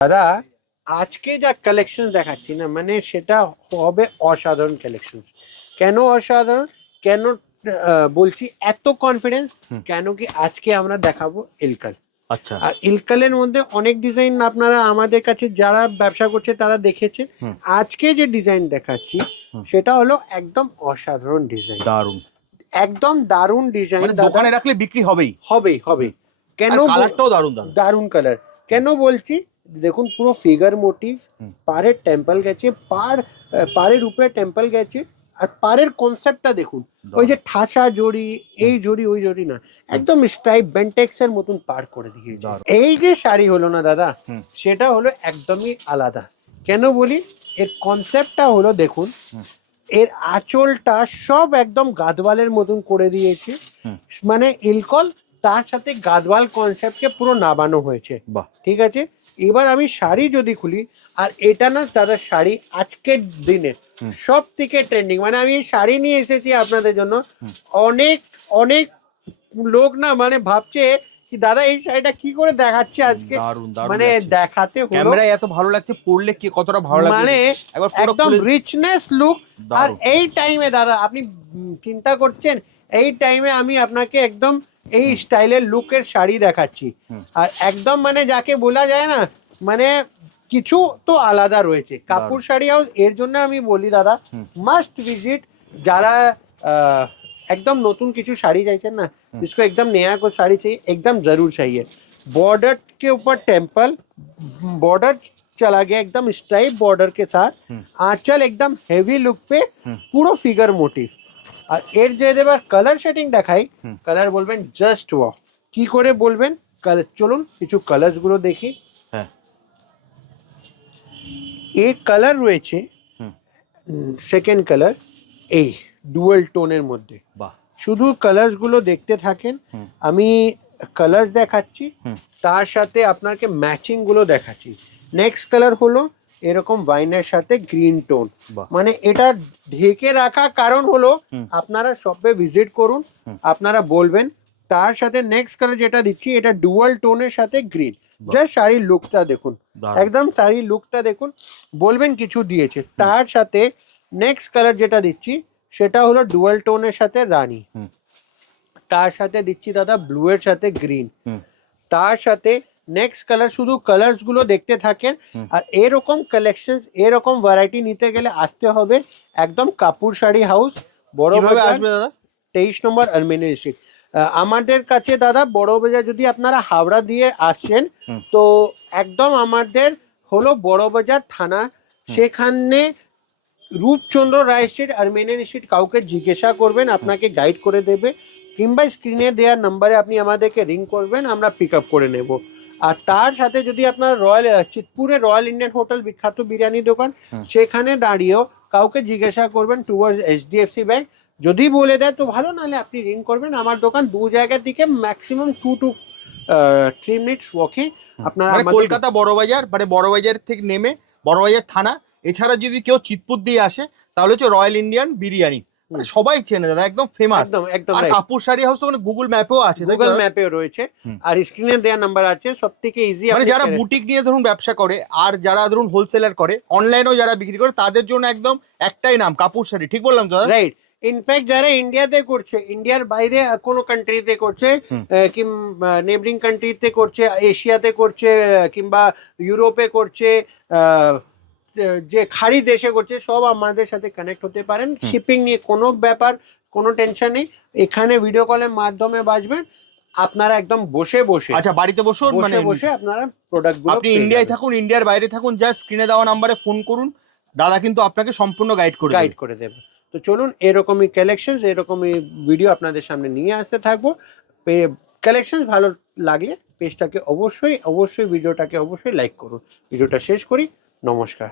দাদা আজকে যা কালেকশন দেখাচ্ছি না মানে সেটা হবে অসাধারণ কালেকশন। কেন অসাধারণ, কেন বলছি এত কনফিডেন্স, কেন কি আজকে আমরা দেখাবো ইলকাল। আচ্ছা, আর ইলকালের মধ্যে অনেক ডিজাইন আপনারা আমাদের কাছে যারা ব্যবসা করছে তারা দেখেছে। আজকে যে ডিজাইন দেখাচ্ছি সেটা হলো একদম অসাধারণ ডিজাইন, দারুন, একদম দারুণ ডিজাইন। মানে দোকানে রাখলে বিক্রি হবেই হবে হবে। কেন? কালারটাও দারুন দারুন দারুণ কালার। কেন বলছি, দেখুন পুরো ফিগার মোটিভ, পাড়ের টেম্পল গেছে, পাড়ের উপরে টেম্পল গেছে। আর পাড়ের কনসেপ্টটা দেখুন, ওই যে ঠাসা জড়ি, এই জড়ি ওই জড়ি না, একদম স্ট্রাইপ বেন্টেক্স এর মতন পার করে দিয়েছে। এই যে শাড়ি হলো না দাদা, সেটা হলো একদমই আলাদা। কেন বলি, এর কনসেপ্টটা হলো দেখুন, এর আঁচলটা সব একদম গাদওয়ালের মতন করে দিয়েছে। মানে ইলকল তার সাথে গাদওয়াল কনসেপ্টকে পুরো নাবানো হয়েছে। বাহ, ঠিক আছে। এবার আমি শাড়ি যদি খুলি, আর এটা না দাদা শাড়ি আজকের দিনে সব থেকে ট্রেন্ডিং। মানে আমি এই শাড়ি নিয়ে এসেছি আপনাদের জন্য। অনেক অনেক লোক না মানে ভাবছে কি দাদা এই শাড়িটা কি করে দেখাচ্ছে আজকে, দারুন দারুন মানে লাগছে। দেখাতে হলো ক্যামেরায় এত ভালো লাগছে, পড়লে কি কতটা ভালো লাগবে মানে একবার পুরো একদম রিচনেস লুক। আর দারুন। এই টাইমে দাদা আপনি চিন্তা করছেন, এই টাইমে আমি আপনাকে একদম এই স্টাইলের লুকের শাড়ি দেখাচ্ছি। আর একদম মানে যাকে বলা যায় না, মানে কিছু তো আলাদা রয়েছে কাপড় শাড়ি হাউস। এর জন্য আমি বলি দাদা মাস্ট ভিজিট। যারা एकदम नतून किचु साड़ी चाहिए ना, जिसको एकदम नया को साड़ी चाहिए, एकदम जरूर चाहिए। बॉर्डर के ऊपर टेम्पल, बॉर्डर चला गया एकदम स्ट्राइप बॉर्डर के साथ, आंचल एकदम हेवी लुक पे, पूरा फिगर मोटिव। আর এর যে এবার কালার শেডিং দেখাই, কালার বলবেন জাস্ট ওয়াও। কি করে বলবেন কালার, চলুন কিছু কালারস গুলো দেখি। হ্যাঁ, এই কালার রয়েছে সেকেন্ড কালার, এই ডুয়াল টোনের মধ্যে। বাহ, শুধু কালারস গুলো দেখতে থাকেন, আমি কালারস দেখাচ্ছি তার সাথে আপনাকে ম্যাচিং গুলো দেখাচ্ছি। নেক্সট কালার হলো এরকম ওয়াইনের সাথে গ্রিন টোন। মানে এটা ঢেকে রাখা কারণ হলো আপনারা শপে ভিজিট করুন, আপনারা বলবেন। তার সাথে নেক্সট কালার যেটা দিচ্ছি, এটা ডুয়াল টোনের সাথে গ্রিন। জাস্ট শাড়ির লুকটা দেখুন, একদম শাড়ির লুকটা দেখুন, বলবেন কিছু দিয়েছে। তার সাথে নেক্সট কালার যেটা দিচ্ছি সেটা হলো ডুয়াল টোনের সাথে রানী। তার সাথে দিচ্ছি দাদা ব্লু এর সাথে গ্রিন। তার সাথে নেক্সট কালার, শুধু কালারস গুলো দেখতে থাকেন। আর এরকম কালেকশন, এরকম ভ্যারাইটি নিতে গেলে আসতে হবে একদম কাপুর শাড়ি হাউস, বড় বাজার, আসবে দাদা 23 নম্বর আর্মেনি স্ট্রিট। আমাদের কাছে দাদা বড় বাজার, যদি আপনারা হাওড়া দিয়ে আসছেন তো একদম আমাদের হলো বড় বাজার থানা, সেখানে রূপচন্দ্র রায় স্ট্রিট, আর্মেনিয়ান স্ট্রিট, কাউকে জিজ্ঞাসা করবেন, আপনাকে গাইড করে দেবে। কিংবা স্ক্রিনে দেওয়ার নাম্বারে আপনি আমাদেরকে রিং করবেন, আমরা পিক আপ করে নেব। আর তার সাথে যদি আপনার চিতপুরে রয়্যাল ইন্ডিয়ান হোটেল, বিখ্যাত বিরিয়ানি দোকান, সেখানে দাঁড়িয়েও কাউকে জিজ্ঞাসা করবেন টুয়ার্ডস HDFC ব্যাংক, যদি বলে দেয় তো ভালো, নাহলে আপনি রিং করবেন। আমার দোকান দু জায়গার দিকে, ম্যাক্সিমাম 2 to 3 মিনিটস ওয়াকিং। আপনারা কলকাতা বড় বাজার, মানে বড় বাজার থেকে নেমে বড় বাজার থানা। এছাড়া যদি কেউ চিতপুর দিয়ে আসে তাহলে হচ্ছে রয়্যাল ইন্ডিয়ান বিরিয়ানি, মানে সবাই চেনে দাদা, একদম ফেমাস। একদম আর কাপুর শাড়ি হাউস মানে গুগল ম্যাপেও আছে, গুগল ম্যাপেও রয়েছে, আর স্ক্রিনে দেওয়া নাম্বার আছে। সব থেকে ইজি, মানে যারা বুটিক নিয়ে ধরুন ব্যবসা করে, আর যারা ধরুন হোলসেলার করে, অনলাইনেও যারা বিক্রি করে, তাদের জন্য একদম একটাই নাম, কাপুর শাড়ি। ঠিক বললাম তো দাদা? রাইট। ইনফ্যাক্ট যারা ইন্ডিয়াতে করছে, ইন্ডিয়ার বাইরে কোনো কান্ট্রিতে করছে, নেবরিং কান্ট্রিতে করছে, এশিয়াতে করছে, কিংবা ইউরোপে করছে, যে খাড়ি দেশে করছে, সব আমাদের সাথে কানেক্ট হতে পারেন। শিপিং নিয়ে কোনো ব্যাপার, কোনো টেনশন নেই। এখানে ভিডিও কলের মাধ্যমে বাজবেন, আপনারা একদম বসে বসে, আচ্ছা বাড়িতে বসুন, মানে বসে আপনারা প্রোডাক্টগুলো, আপনি ইন্ডিয়ায় থাকুন, ইন্ডিয়ার বাইরে থাকুন, জাস্ট স্ক্রিনে দেওয়া নাম্বারে ফোন করুন, দাদা কিন্তু আপনাকে সম্পূর্ণ গাইড করে দেবে। তো চলুন এরকমই কালেকশন, এরকমই ভিডিও আপনাদের সামনে নিয়ে আসতে থাকবো। কালেকশন ভালো লাগলে পেজটাকে অবশ্যই ভিডিওটাকে অবশ্যই লাইক করুন। ভিডিওটা শেষ করি, নমস্কার।